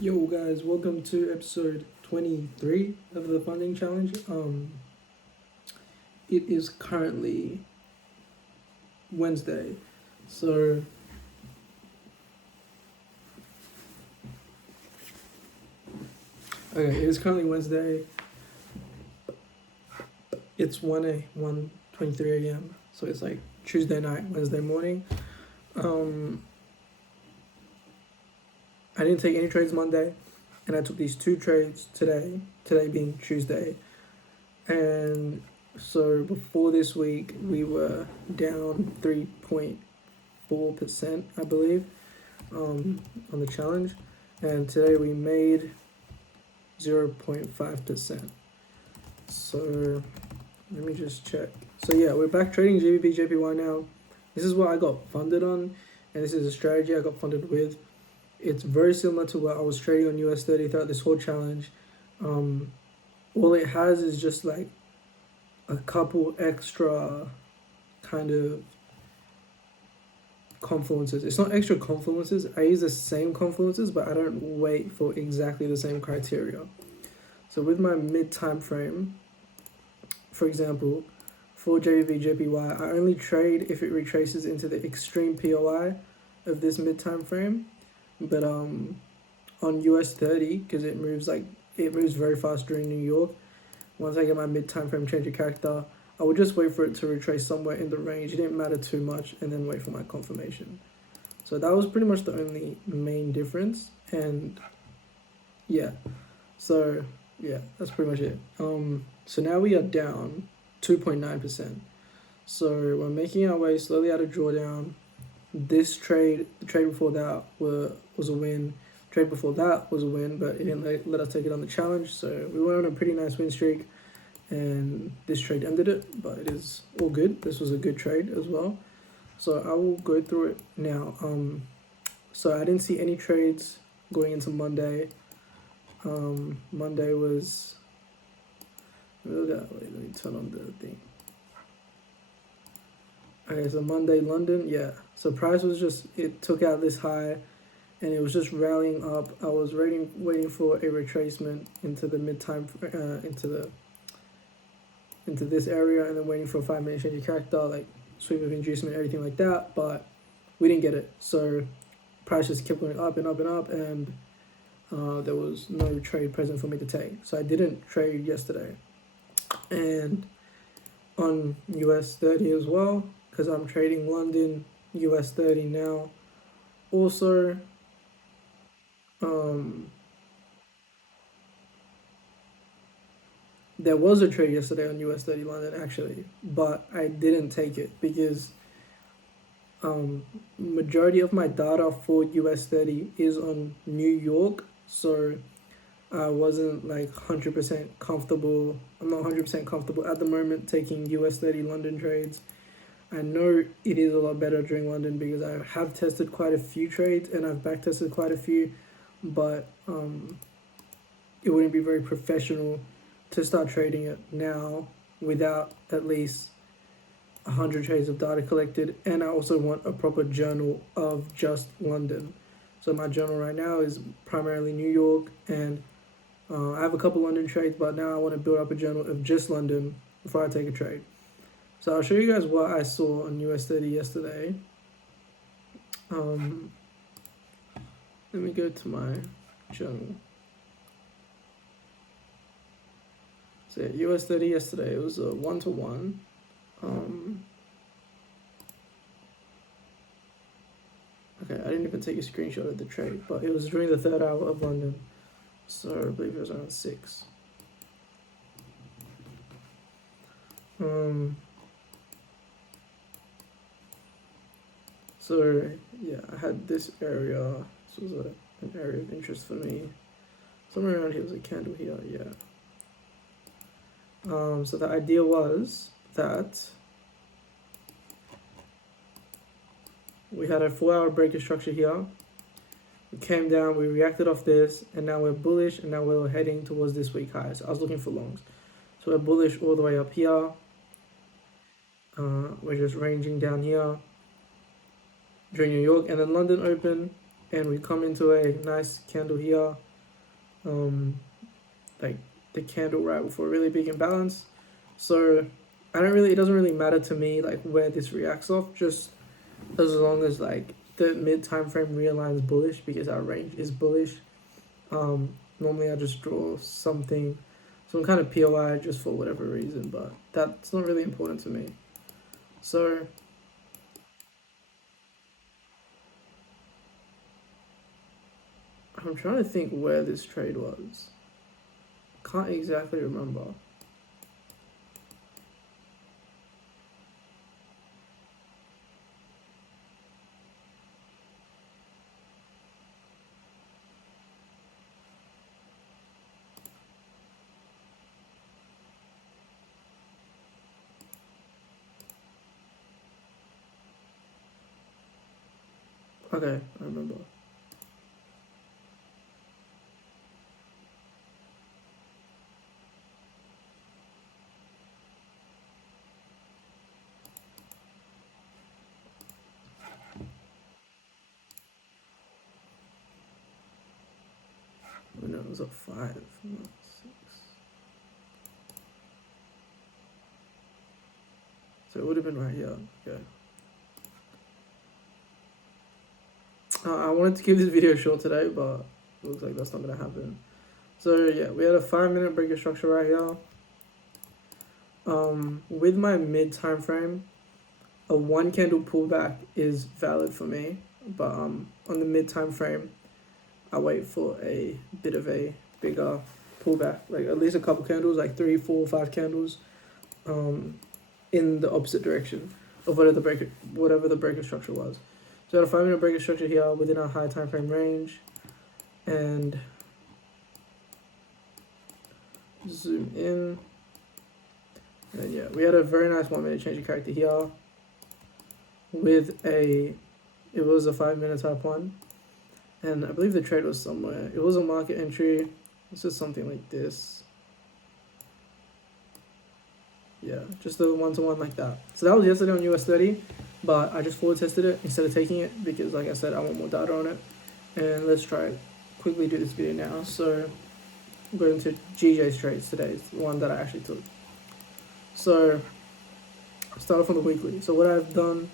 Yo guys, welcome to episode 23 of the funding challenge. It is currently Wednesday. So okay, it is currently Wednesday. It's 1:23 a.m. So it's like Tuesday night, Wednesday morning. I didn't take any trades Monday, and I took these two trades today. Today being Tuesday, and so before this week we were down 3.4%, I believe, on the challenge, and today we made 0.5%. So let me just check. So yeah, we're back trading GBP JPY now. This is what I got funded on, and this is a strategy I got funded with. It's very similar to what I was trading on US30 throughout this whole challenge. All it has is just like a couple extra kind of confluences. It's not extra confluences. I use the same confluences, but I don't wait for exactly the same criteria. So with my mid time frame, for example, for JPY JPY, I only trade if it retraces into the extreme POI of this mid time frame. But on US30, because it moves very fast during New York. Once I get my mid time frame change of character, I would just wait for it to retrace somewhere in the range. It didn't matter too much, and then wait for my confirmation. So that was pretty much the only main difference. And yeah, so yeah, that's pretty much it. So now we are down 2.9%. So we're making our way slowly out of drawdown. This trade, the trade before that was a win. Trade before that was a win, but it didn't let us take it on the challenge. So we went on a pretty nice win streak, and this trade ended it. But it is all good. This was a good trade as well. So I will go through it now. So I didn't see any trades going into Monday. Monday was. Let me turn on the thing. Okay, so Monday London, yeah. So price was just, it took out this high, and it was just rallying up. I was waiting for a retracement into the mid time, into this area, and then waiting for a 5 minute change of character, like sweep of inducement, everything like that. But we didn't get it. So price just kept going up and up and up, and there was no trade present for me to take. So I didn't trade yesterday, and on US30 as well, because I'm trading London US30 now. Also, there was a trade yesterday on US30 London actually, but I didn't take it because majority of my data for US30 is on New York, so I wasn't like 100% comfortable. I'm not 100% comfortable at the moment taking US30 London trades. I know it is a lot better during London because I have tested quite a few trades and I've back tested quite a few, but it wouldn't be very professional to start trading it now without at least 100 trades of data collected. And I also want a proper journal of just London. So my journal right now is primarily New York, and I have a couple London trades, but now I want to build up a journal of just London before I take a trade. So I'll show you guys what I saw on US30 yesterday. Let me go to my journal. So yeah, US30 yesterday, it was a 1-to-1. Okay, I didn't even take a screenshot of the trade, but it was during the third hour of London. So I believe it was around 6. So yeah, I had this area. This was an area of interest for me. Somewhere around here was a candle here, yeah. So the idea was that we had a 4-hour breaker structure here. We came down, we reacted off this, and now we're bullish, and now we're heading towards this week high. So I was looking for longs. So we're bullish all the way up here. We're just ranging down here during New York, and then London open, and we come into a nice candle here, like the candle right before a really big imbalance. So it doesn't really matter to me like where this reacts off, just as long as like the mid time frame realigns bullish because our range is bullish. Normally I just draw something, some kind of POI just for whatever reason, but that's not really important to me. So I'm trying to think where this trade was. Can't exactly remember. Okay, I remember. Oh, no, it was a 5, not 6. So it would have been right here. Okay. I wanted to keep this video short today, but it looks like that's not gonna happen. So yeah, we had a 5-minute breaker structure right here. With my mid time frame, a 1 candle pullback is valid for me, but on the mid time frame, I wait for a bit of a bigger pullback, like at least a couple candles, like 3, 4, 5 candles, in the opposite direction of whatever the breaker structure was. So I had a 5-minute breaker structure here within our high time frame range, and zoom in. And yeah, we had a very nice 1-minute change of character here with it was a 5-minute type 1, and I believe the trade was somewhere. It was a market entry. It's just something like this. Yeah, just a 1-to-1 like that. So that was yesterday on US 30, but I just forward tested it instead of taking it because, like I said, I want more data on it. And let's try quickly do this video now. So I'm going to GJ's trades today. It's the one that I actually took. So start off on the weekly. So what I've done,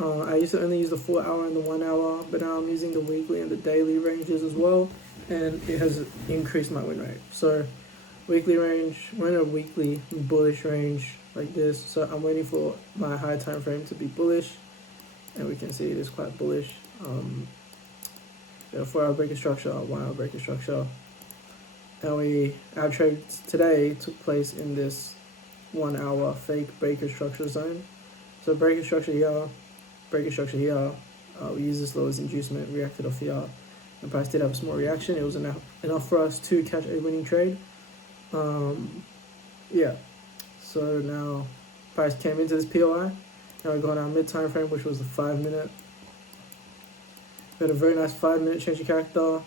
I used to only use the 4-hour and the 1 hour, but now I'm using the weekly and the daily ranges as well, and it has increased my win rate. So weekly range, we're in a weekly bullish range like this. So I'm waiting for my high time frame to be bullish, and we can see it is quite bullish. 4-hour breaker structure, 1-hour breaker structure, and our trade today took place in this 1-hour fake breaker structure zone. So breaker structure here, breaker structure here. We used this low as inducement, reacted off here. The price did have a small reaction. It was enough for us to catch a winning trade. Yeah. So now price came into this POI. Now we're going our mid time frame, which was the 5-minute. We had a very nice 5-minute change of character.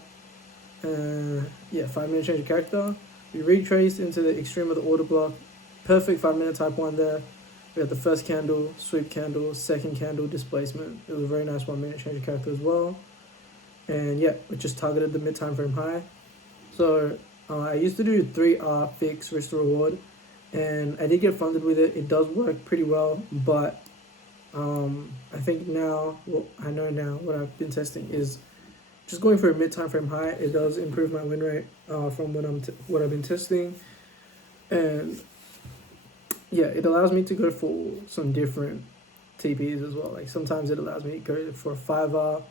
5-minute change of character. We retraced into the extreme of the order block. Perfect 5-minute type 1 there. We had the first candle, sweep candle, second candle, displacement. It was a very nice 1-minute change of character as well. And yeah, it just targeted the mid time frame high. So I used to do 3R fix risk to reward, and I did get funded with it. It does work pretty well, but I think now, I know now what I've been testing is just going for a mid time frame high. It does improve my win rate from what I've been testing, and yeah, it allows me to go for some different TPs as well. Like sometimes it allows me to go for a 5R,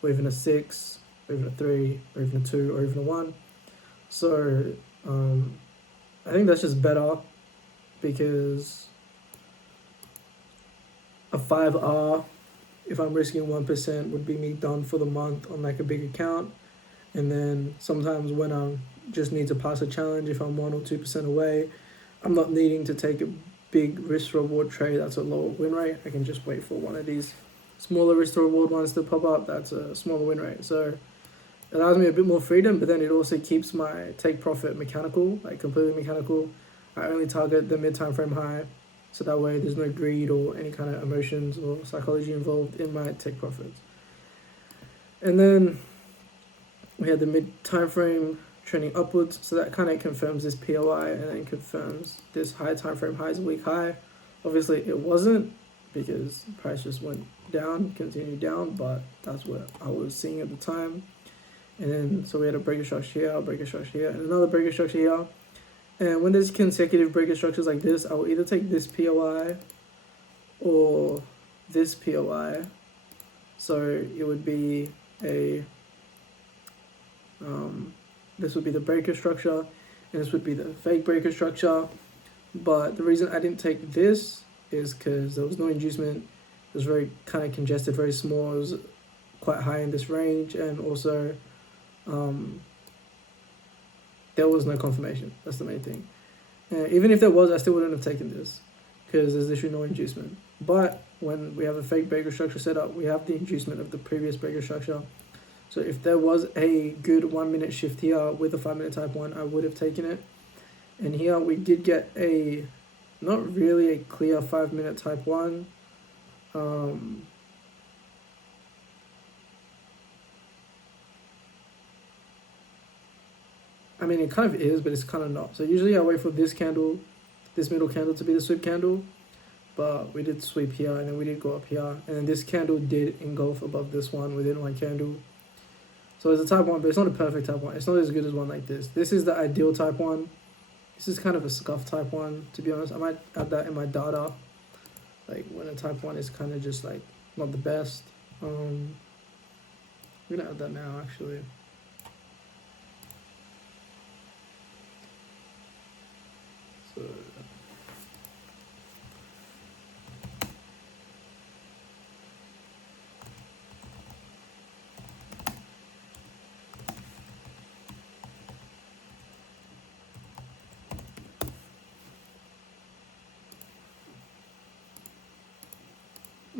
or even a 6, or even a 3, or even a 2, or even a 1. So I think that's just better because a 5R, if I'm risking 1%, would be me done for the month on like a big account. And then sometimes when I just need to pass a challenge, if I'm 1 or 2% away, I'm not needing to take a big risk reward trade that's a lower win rate. I can just wait for one of these smaller risk to reward ones to pop up. That's a smaller win rate. So it allows me a bit more freedom, but then it also keeps my take profit mechanical, like completely mechanical. I only target the mid time frame high, so that way there's no greed or any kind of emotions or psychology involved in my take profits. And then we had the mid time frame trending upwards. So that kind of confirms this POI and then confirms this high time frame high is a week high. Obviously it wasn't, because price just went down, continued down, but that's what I was seeing at the time. And then so we had a breaker structure here, and another breaker structure here. And when there's consecutive breaker structures like this, I will either take this POI or this POI. So it would be a this would be the breaker structure, and this would be the fake breaker structure. But the reason I didn't take this is because there was no inducement. It was very kind of congested, very small. It was quite high in this range, and also there was no confirmation. That's the main thing. Even if there was, I still wouldn't have taken this because there's literally no inducement. But when we have a fake breaker structure set up, we have the inducement of the previous breaker structure. So if there was a good 1 minute shift here with a 5 minute type 1, I would have taken it. And here we did get a, not really a clear 5 minute type 1. I mean, it kind of is, but it's kind of not. So usually I wait for this candle, this middle candle to be the sweep candle. But we did sweep here, and then we did go up here. And then this candle did engulf above this one within one candle. So it's a type 1, but it's not a perfect type 1. It's not as good as one like this. This is the ideal type 1. This is kind of a scuff type 1, to be honest. I might add that in my data. Like when a type 1 is kind of just like not the best. I'm going to add that now, actually. So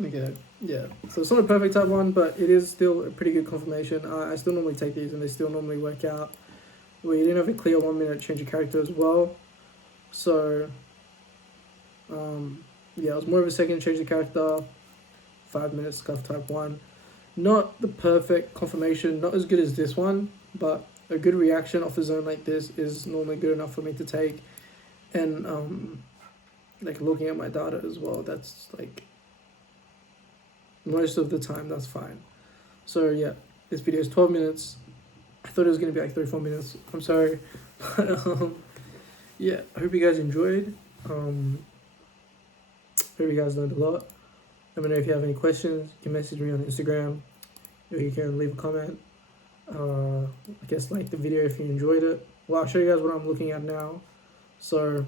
okay, yeah. So it's not a perfect type 1, but it is still a pretty good confirmation. I still normally take these, and they still normally work out. We didn't have a clear 1 minute change of character as well. So, yeah, it was more of a second change of character, 5 minute scuff type 1. Not the perfect confirmation, not as good as this one, but a good reaction off a zone like this is normally good enough for me to take. And, like looking at my data as well, that's like, most of the time, that's fine. So yeah, this video is 12 minutes. I thought it was going to be like 3-4 minutes. I'm sorry. But, yeah, I hope you guys enjoyed. Hope you guys learned a lot. Let me know if you have any questions. You can message me on Instagram, or you can leave a comment. I guess like the video if you enjoyed it. Well, I'll show you guys what I'm looking at now. So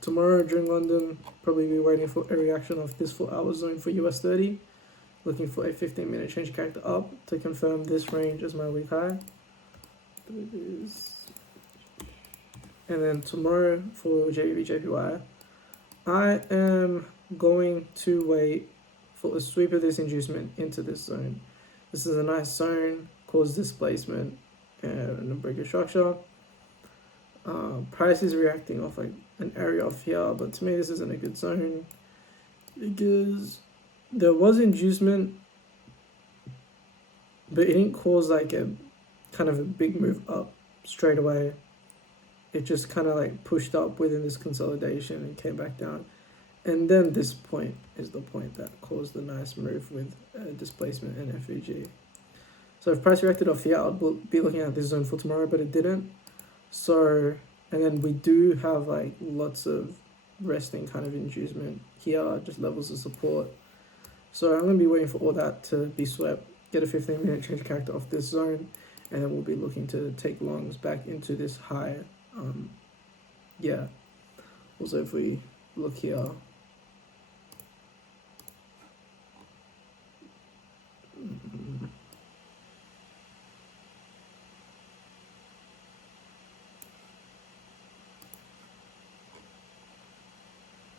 tomorrow during London, probably be waiting for a reaction of this 4 hour zone for US 30. Looking for a 15 minute change character up to confirm this range as my week high. It is. And then tomorrow for JPY, I am going to wait for a sweep of this inducement into this zone. This is a nice zone, cause displacement and a breaker structure. Price is reacting off like an area off here, but to me this isn't a good zone because there was inducement, but it didn't cause like a kind of a big move up straight away. It just kind of like pushed up within this consolidation and came back down. And then this point is the point that caused the nice move with displacement and FVG. So if price reacted off here, I'd be looking at this zone for tomorrow, but it didn't. So, and then we do have like lots of resting kind of inducement here, just levels of support. So I'm going to be waiting for all that to be swept, get a 15 minute change of character off this zone, and then we'll be looking to take longs back into this high. Yeah, also if we look here,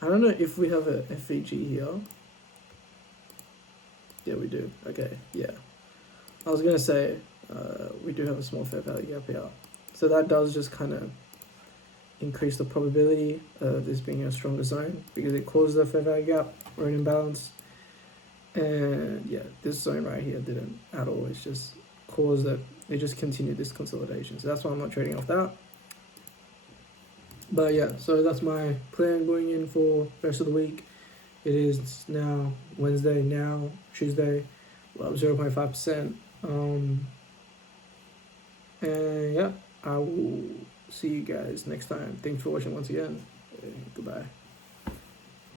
I don't know if we have a FVG here. Yeah, we do. Okay, yeah. I was going to say, we do have a small fair value gap here. So that does just kind of increase the probability of this being a stronger zone because it caused the fair value gap or an imbalance. And yeah, this zone right here didn't at all. It's just caused it. It just continued this consolidation. So that's why I'm not trading off that. But yeah, so that's my plan going in for the rest of the week. It is now Wednesday, now Tuesday, well, 0.5%. And yeah, I will see you guys next time. Thanks for watching once again. Goodbye.